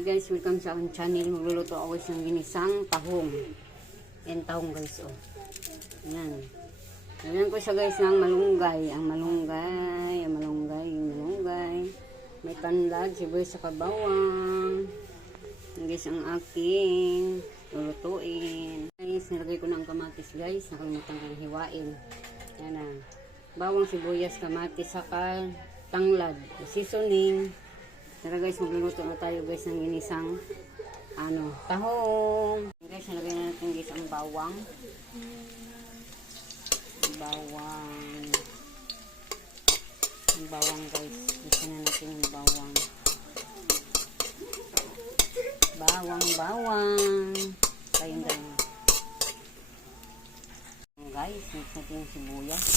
Hey guys, welcome sa aking channel. Magluluto ako ng ginisang tahong. Yan tahong guys, oh. Yan. Lagyan ko siya guys ng malunggay. Ang malunggay. May tanlag, sibuyas sa kabawang. Yan guys, ang aking lulutuin. Guys, nilagay ko na ang kamatis guys. Nakalimutan kong hiwain. Yan na. Bawang, sibuyas, kamatis, saka tanglad. Seasoning. Tara guys, magluluto na tayo guys ng ginisang tahong. Guys, nalagay na natin guys ang bawang. Ang bawang guys. Gusto na natin yung bawang. Bawang. Tayong dalawa. Guys, mix natin yung sibuyas.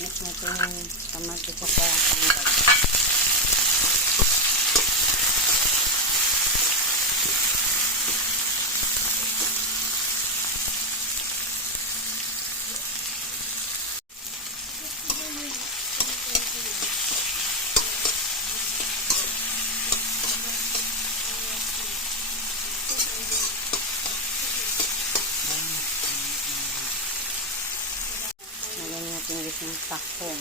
Mix natin yung kamatis sa tanglad. Lagyan natin guys yung tahong.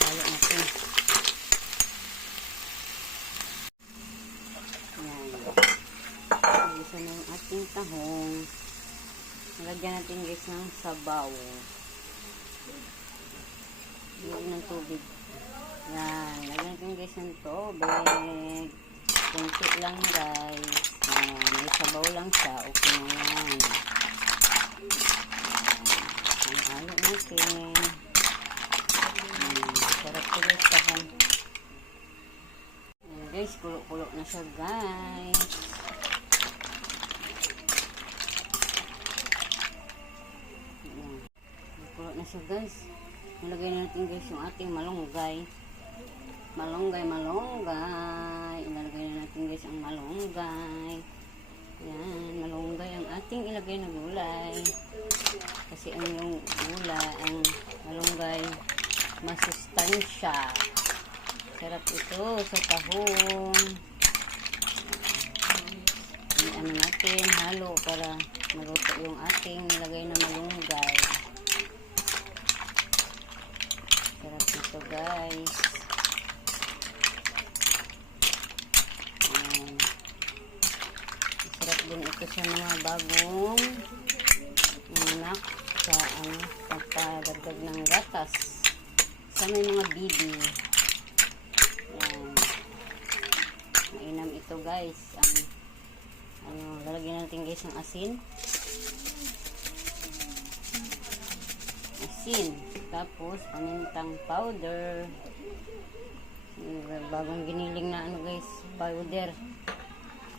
Halo natin. Yan. Isa na yung ating tahong. Nalagyan natin guys ng sabaw. Lagyan ng tubig. Yan. Lagyan natin guys ng tubig. Kunti lang guys. Yan. May sabaw lang siya. Okay na yan. Halo natin. Sarap ko guys tahong. Ayan guys, kulo-kulo na siya guys. Ayan. Kulo na siya guys. Nilagay natin guys yung ating malunggay. Ilalagay na natin guys ang malunggay. Yan, malunggay ang ating ilagay na gulay. Kasi ang malunggay masustansya. Sarap ito sa tahong. Natin halo para maluto yung ating nilagay na malunggay. Sarap ito guys. Sarap din ito sa mga bagong anak sa pagpadagdag ng gatas sa may mga bibi. Yan. Mainam ito guys. Lalagyan natin guys ng asin. Tapos pamintang powder. Bagong giniling na guys, powder.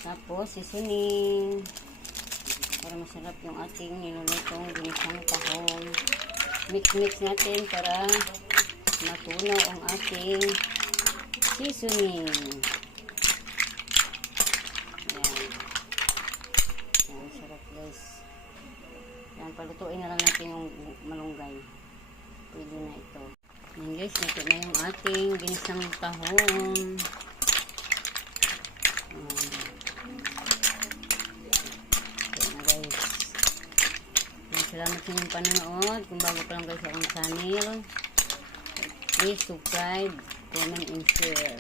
Tapos seasoning. Para masarap yung ating nilulutong ginisang tahong. Mix natin para matunaw ang ating seasoning. Yan, sarap guys. Yan, palutuin na lang natin yung malunggay. Pwede na ito. Yan guys, natin na yung ating ginisang tahong. Salamat sa inyong panonood. Kung bago pa lang kayo sa akong channel, please subscribe, comment, and share.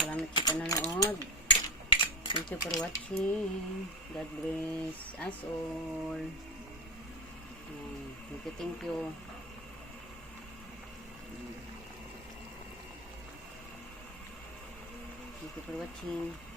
Salamat sa panonood. Thank you for watching. God bless us all. Thank you. Thank you for watching.